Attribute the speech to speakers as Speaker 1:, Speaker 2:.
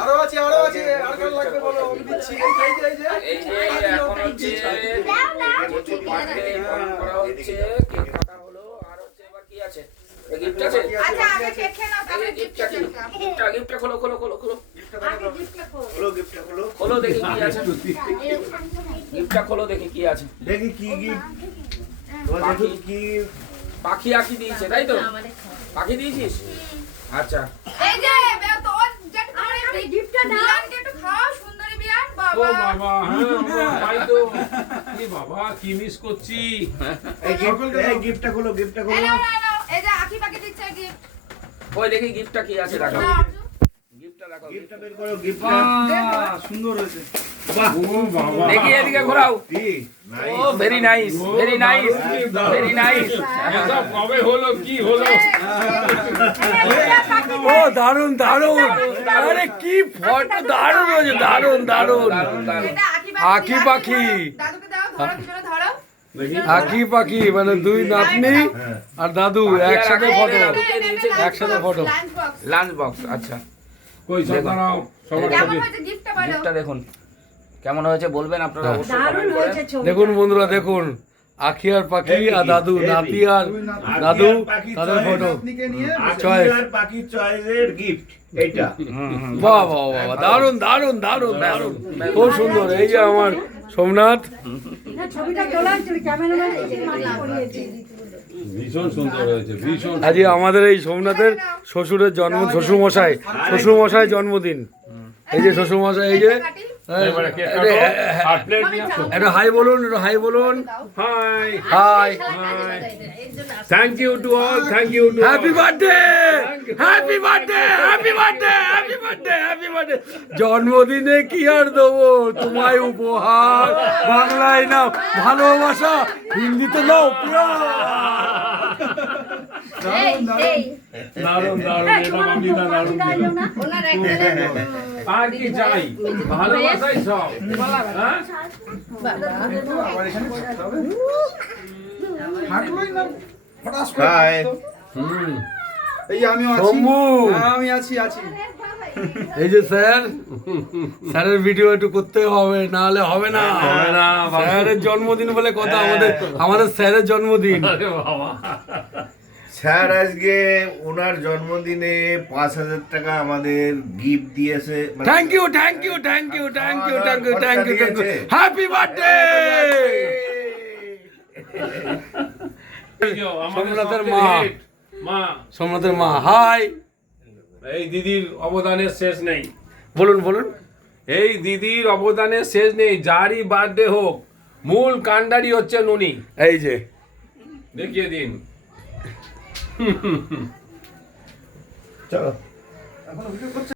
Speaker 1: আরও আছে আরও আছে আর কেন লাগবে বলো? আমি দিচ্ছি। এই যে, এই যে, এই যে।
Speaker 2: এখন হচ্ছে প্রচুর birthday করা হচ্ছে। কেক কাটা হলো আর হচ্ছে এবার কি আছে? গিফট আছে?
Speaker 3: আচ্ছা আগে কেক খেয়ে নাও তারপরে গিফট
Speaker 2: গিফটটা কি গিফটটা গিফটটা খোলো খোলো খোলো খোলো।
Speaker 3: গিফটটা খোলো।
Speaker 2: দেখি কি আছে। গিফটটা খোলো দেখি কি আছে।
Speaker 1: দেখি কি গিফট তোমার
Speaker 2: পাখি।
Speaker 1: দেখি কি
Speaker 2: পাখি আঁকি দিয়েছে তাই তো? পাখি দিয়েছিস? আচ্ছা।
Speaker 3: এই যে বে তো ওর যেটা তোমার এই গিফটটা দাও বিয়ানকে একটু খাও সুন্দরী বিয়ান
Speaker 4: ও
Speaker 3: বাবা।
Speaker 4: বাবা হ্যাঁ তো। কি বাবা কি মিস করছি?
Speaker 1: এই গিফটটা খোলো গিফটটা খোলো।
Speaker 3: এই যে দিচ্ছে গিফট
Speaker 2: ওই দেখি গিফটটা কি আছে রাখো গিফটটা রাখো
Speaker 1: গিফটটা বের করো গিফটটা সুন্দর হয়েছে।
Speaker 2: দেখি এদিকে ঘোরাও ও very nice very nice very nice
Speaker 4: কবে হলো কি হলো
Speaker 5: ও দারুণ দারুণ আরে কি ফটো দারুণ হয়েছে
Speaker 2: দারুণ দারুণ
Speaker 3: আখি
Speaker 5: পাখি। আঁকি পাখি মানে দুই নাতনি আর দাদু একসাথে ফটো একসাথে ফটো
Speaker 3: লাঞ্চ বক্স
Speaker 2: আচ্ছা
Speaker 4: কই সব দাঁড়াও সবার
Speaker 3: গিফটটা
Speaker 2: দেখুন কেমন হয়েছে বলবেন আপনারা অবশ্যই করে।
Speaker 5: দেখুন বন্ধুরা দেখুন। আখি আর পাখি আর দাদু নাতি আর দাদু তাদের ফটো.
Speaker 1: আর চয়েসের গিফট এইটা
Speaker 5: বাহ বাহ বাহ দারুণ দারুণ দারুণ দারুণ খুব সুন্দর। এই যে আমার সোমনাথ। আজকে আমাদের এই সোমনাথের শ্বশুরের জন্ম শ্বশুর মশাই শ্বশুর মশাই জন্মদিন। এই যে শ্বশুর মশাই এই যে একটা হাই বলুন একটা হাই বলুন।
Speaker 4: Hi.
Speaker 5: Hi.
Speaker 4: Thank you to all thank you to
Speaker 5: happy birthday happy birthday happy birthday happy birthday happy birthday জন্মদিনে কি আর দেবো? তোমায় উপহার। বাংলায় নাও ভালোবাসা। হিন্দিতে নাও
Speaker 4: দারুণ দারুণ এটা মামিদা দারুণ দিল
Speaker 3: ওনার একজনের
Speaker 4: আর কি চাই ভালোবাসাই সব? হ্যাঁ?
Speaker 1: এই আছি। হ্যাঁ, আমি আছি আছি।
Speaker 5: এই যে স্যার স্যারের ভিডিও একটু করতে হবে না হলে হবে না।
Speaker 4: হবে না।
Speaker 5: স্যারের জন্মদিন বলে কথা আমাদের আমাদের স্যারের জন্মদিন।
Speaker 4: বাবা।
Speaker 6: স্যার আজকে ওনার জন্মদিনে পাঁচ হাজার টাকা আমাদের গিফট দিয়েছে।
Speaker 5: Thank you thank you thank you thank you thank you thank you thank you happy birthday সোমনাথের মা।
Speaker 4: মা।
Speaker 5: সোমনাথের মা হাই
Speaker 4: এই দিদির অবদানের শেষ নেই।
Speaker 5: বলুন বলুন।
Speaker 4: এই দিদির অবদানের শেষ নেই যারই বার্থডে হোক মূল কাণ্ডারি হচ্ছে নুনি
Speaker 5: এই যে।
Speaker 4: দেখিয়ে দিন।
Speaker 6: চলো।
Speaker 1: এখনও